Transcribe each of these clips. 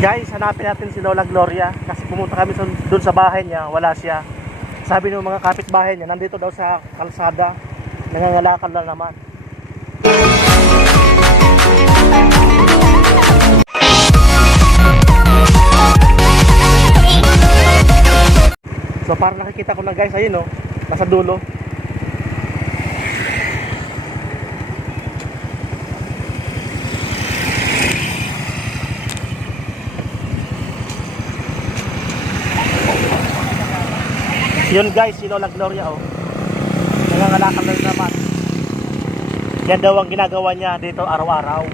Guys, hanapin natin si Lola Gloria kasi pumunta kami doon sa bahay niya, wala siya. Sabi ng mga kapitbahay niya, nandito daw sa kalsada, nangangalakal na naman. So parang nakikita ko na guys, ayun oh, nasa dulo. Yun guys, si Lola Gloria oh. Nangangalakal na naman. Yan daw ang ginagawa niya dito araw-araw.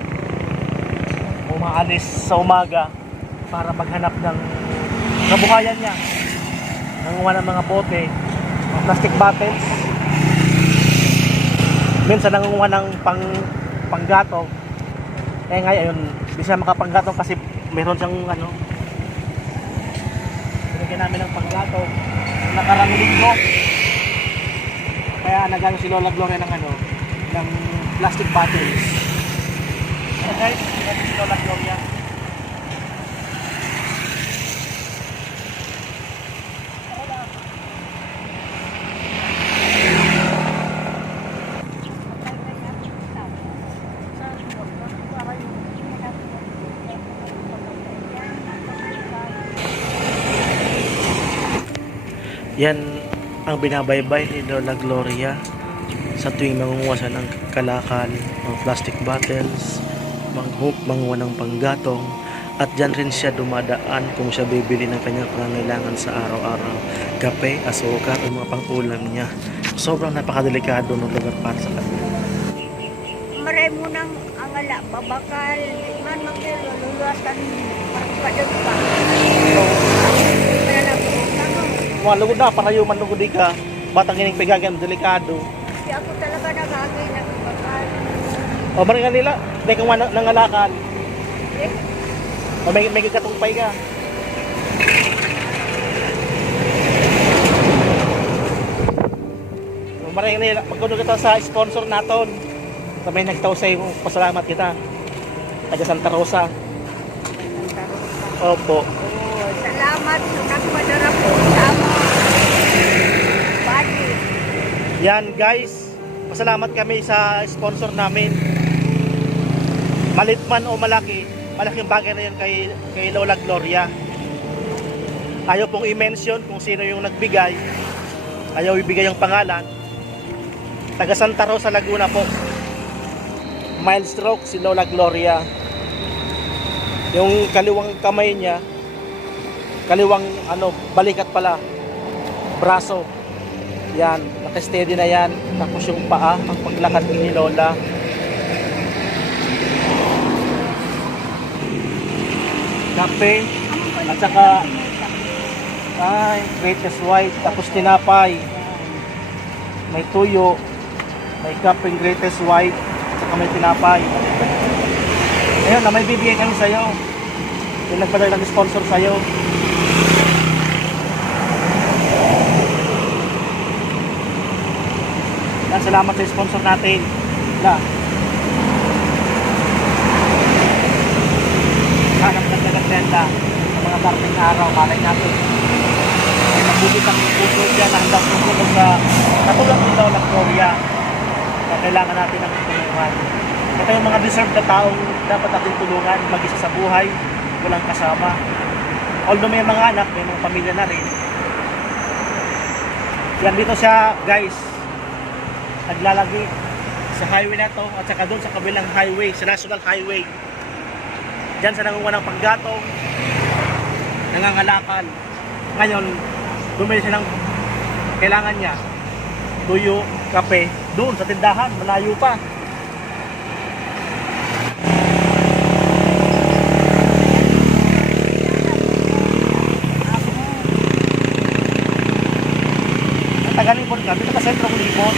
Umaalis sa umaga para maghanap ng kabuhayan niya. Nangunguha ng mga bote, mga plastic bottles. Minsan nangunguha ng panggatong. Eh ngayon, di siya makapanggatong kasi meron siyang ano. Binigyan namin ng panggatong. Nakarang linggo. Kaya nagano si Lola Gloria ng ano, ng plastic bottles. Okay, yan si Lola Gloria. Yan ang binabaybay ni Lola Gloria sa tuwing mangunguha siya ng kalakal, mga plastic bottles, manguha ng panggatong, at dyan rin siya dumadaan kung siya bibili ng kanyang pangangailangan sa araw-araw, kape, asukar, o mga pang-ulam niya. Sobrang napakadelikado ng lugar para sa kanya. Maray mo nang angala, babakal, man magkilo, luluwasan, parang pa. Mga lugod na, para yung manlugod ka, batang ining pigagan, delikado. Hindi ako talaga nagagay ng bakal. O maringan nila, hindi kang nangalakal. Eh, O may katumpay ka. O maringan nila, magkuno kita sa sponsor naton. Sa may nagtaw sa iyo, pasalamat kita. Taga Santa Rosa. Opo. oh, salamat sa nagpadara po sa among body. Yan guys, pasalamat kami sa sponsor namin. Malit man o malaki, malaking bagay na yan kay Lola Gloria. Ayaw pong i-mention kung sino yung nagbigay. Ayaw ibigay yung pangalan. Taga Santa Rosa, Laguna po. Mild stroke si Lola Gloria. Yung kaliwang kamay niya, kaliwang ano, balikat pala, braso. Yan, naka-steady na yan. Tapos yung paa, ang paglakad ni Lola. Kape, at saka greatest white, tapos tinapay. May tuyo, may kape greatest white, at saka may tinapay. Ayun, na may bibigay kami sa'yo. Yung nagpadala ng sponsor sa'yo. Yan, salamat sa sponsor natin. Hanap ng nagaganda sa mga karting araw, malay natin. May mabuti ang puso dyan na handang puso sa katulad ni Lola Gloria na kailangan natin ng tulungan. Ito yung mga deserved na taong dapat natin tulungan, mag-isa sa buhay, walang kasama. Although may mga anak, may mga pamilya na rin. Yan, dito siya guys, naglalagi sa highway na to at saka doon sa kabilang highway, sa National Highway. Diyan sa nangunguha ng panggatong, nangangalakal. Ngayon, bumili siya ng kailangan niya, tuyo, kape, doon sa tindahan, malayo pa. Tagalipon ka, dito ka sentro ng Libon.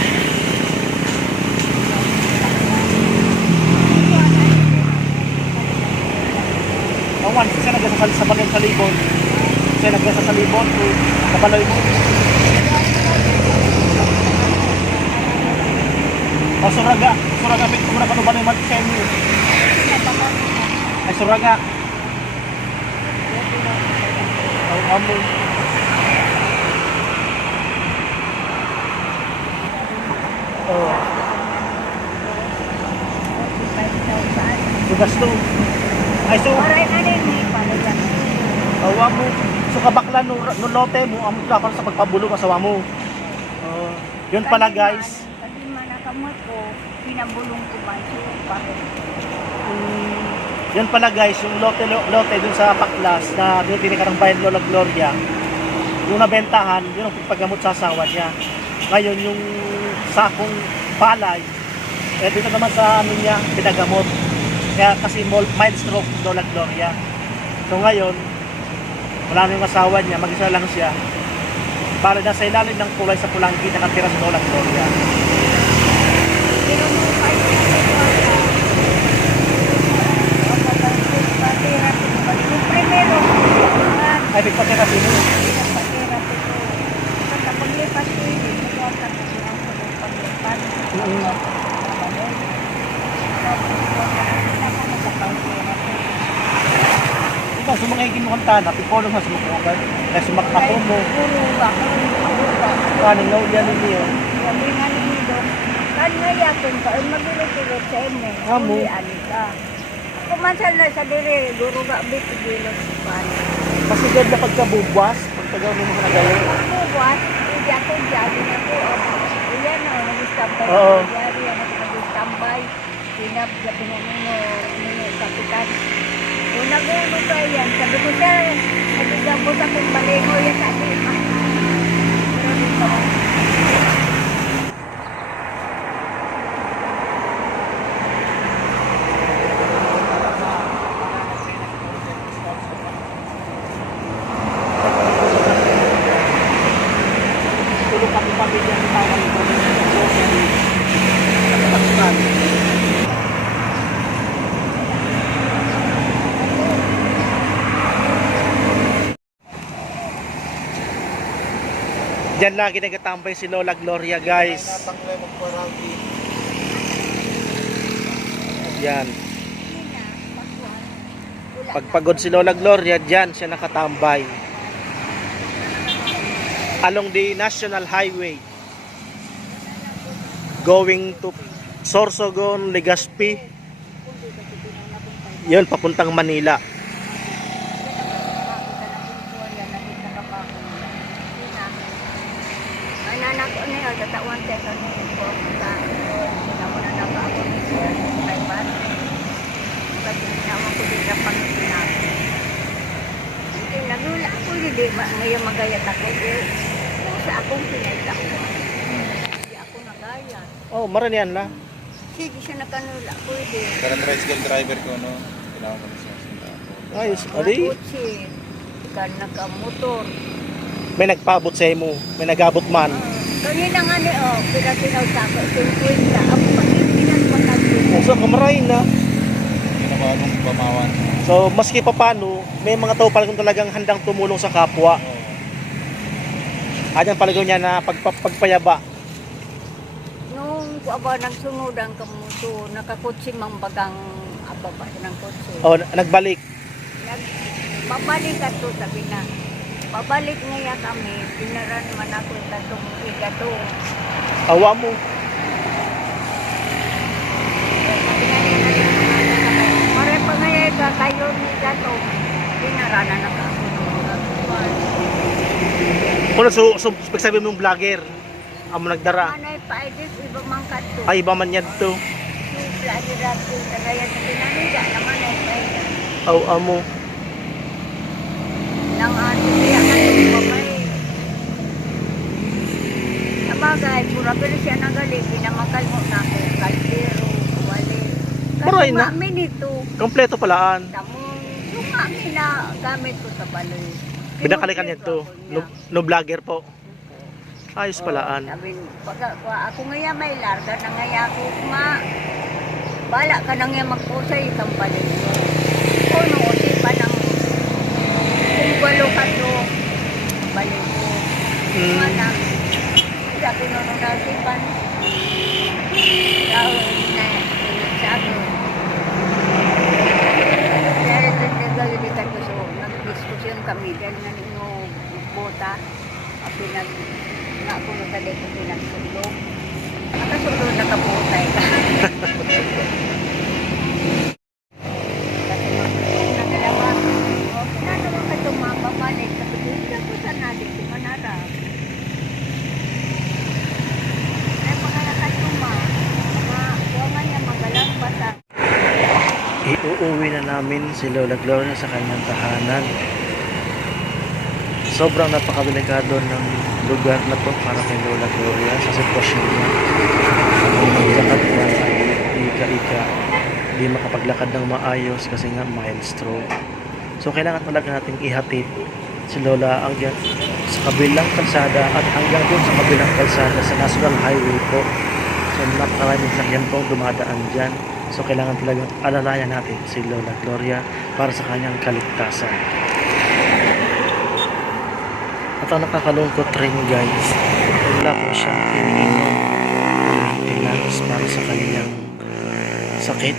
Once siya nagkasasal sa bagay sa Libon. Siya nagkasasal sa Libon, kapaloy mo. O Suraga, pito ko na panuban yung mag-semi. Ay Suraga. mo. Oh, 45,000. bugas to. Ay, so, Maray na rin eh, palagan. awa mo. So, kabakla no lote mo, amo ka sa pagpabulong asawa mo. Yun pala, guys. Kasi man nakamot ko, pinabulong ko man siya bakit? Yan pala guys, yung lote dun sa Paklas na tinitinikan ng bayan Lola Gloria, yung nabentahan, yun ang pagpagamot sa asawa niya. Ngayon, yung sakong palay, dito naman sa amin niya, pinagamot. Kaya kasi mild stroke Lola Gloria. So ngayon, wala na yung asawa niya, mag-isa lang siya. Para na sa ilalim ng kulay sa pulanggi, nakatira sa Lola Gloria. Pero nung kayo yung primero, Ay, nagpatira sino? sa paglipas ko yun, nagwasan ko siya sa paglipas. Ikaw, sumangigin mo kang tanap, ipolong na sumukukan. Kaya sumakako mo. Puro ako, Kaning naulian ninyo. sabi nga nito, kan nga yakon ka, ay magulot-ulot sa inyo. Amo. Ulian ka. Kumansan na sa diri, guro ga bit-gilot pa. Kasi ganda pagkabubwas, pagkagaw mo mga nagayon. Buwas, hindi ako diyari na po. Iyan o, nag-istambay. Oo. Diyari ako nag-istambay. Pinag-gabi na nino, kapitan. Kung nag-ulo ka yan, sabi ko siya, nagigabot akong balingo yan sabi. Pero dito, Tulong kami pamilya ng tawag ng grocery. Diyan lagi nagatambay si Lola Gloria, guys. Yan. Pagpagod si Lola Gloria, diyan siya nakatambay. Along the National Highway going to Sorsogon, Legazpi. Yun, papuntang Manila. anak ko niya, tatawan siya sa mga po. Nauna na ba ako ni Sir, kay Pat. Kasi naman ko din na pang-sinap. Hindi, nagula ako, hindi ngayon magayat ako. Sa akong pinayta ko. Hindi ako nagayat. Oh, maranian la. Sige siya nakanula ko, hindi. Karang tricycle driver ko, no? Kailangan mo na siya sinta. Ayos, adi. Nakutsi, kan nakamotor. May nagpaabot sa imo, may nagabot man. Kanina nga ni, pinatinaw sa ako, 50. Ako pag-ipinan pag-ipinan. So, kamarain na. Ginawalong pamawan. So, maski pa paano, may mga tao pala talagang handang tumulong sa kapwa. Ayan palagaw niya na pagpayaba. Nung aba nagsunod ang kamuso, nakakutsi mang bagang ababa ng kutsi. O, nagbalik. Babalik ato, sabi na. Babalik ngaya kami, pinaran man ako tatong igatong. Awa mo. Sabi nga niya na rin mare pa ngaya ka kayo ni gatong. Pinaranan na ka ako ng mga kuwan. Kung so pagsabi mong vlogger, amo nagdara. Manay pa, edit, iba mang kato. Ay, iba man yan to. Lagi rato, tagayan sa pinaniga, naman ay pa edit. Aw, amo. Nang ato kaya ka yung babay. Sabagay, pura pero siya nagaling, pinamakal mo na ako, kalbero, wali. Maray na. Kasi nito, Kompleto palaan. tamong sumami na gamit ko sa baloy. Binakalikan niya to. No vlogger po. Ayos palaan. Sabi, pag ako ngaya may larga, na ngaya ako bala ka na ngaya magpusay isang baloy. O no, di pa nang kung walo ka to, baloy ko. Manang, kaya pinununasipan. Tao na sa ako. Kaya rin nagagalitan ko So, nag-diskusyon kami dahil na ninyo bota. Pinag, nga ako na sa dito pinagsulong. Nakasulong nakabotay ka. Kasi magsulong na dalawa. O, kinanawa ka itong mga pabalik. Sabi ko, hindi ako sa nadik, di manarap. Ay, mga nakatuma. Mga buwangan niya, magalang bata. Iuuwi na namin si Lola Gloria sa kanyang tahanan. Sobrang napakadelikado ng lugar na to para kay Lola Gloria sa sitwasyon niya. Kung maglakad man ay ika-ika, di makapaglakad ng maayos kasi nga mild stroke. So kailangan talaga natin ihatid si Lola hanggang sa kabilang kalsada at hanggang doon sa kabilang kalsada sa National Highway po. So napakaraming sakyan po dumadaan dyan. So kailangan talagang alalayan natin si Lola Gloria para sa kanyang kaligtasan. At ang nakakalungkot rin guys, wala po siyang iniinom ng maintenance para sa kanyang sakit.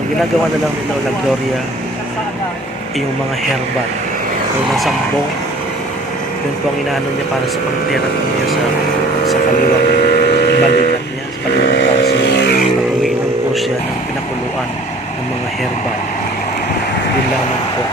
Ang ginagawa na lang ni Lola Gloria yung mga herbal o ng sambong. Yun po ang inaano niya para sa pang-therapy niya sa kaliwang balikat niya, sa kaliwang braso. At umiinom po siya ng pinakuluan ng mga herbal. Yun lamang po.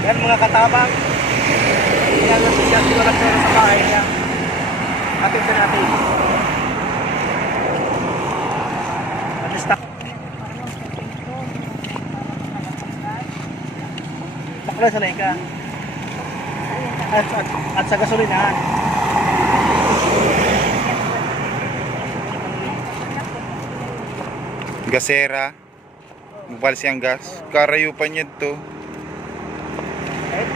Yan mga katabang, yan ang siya siguro sa bahay niya. Atin sa natin. At-stack. Sakla sa ka. At sa gasolinahan. Gasera. Mubal siyang gas. Karayupan niya to. Eh,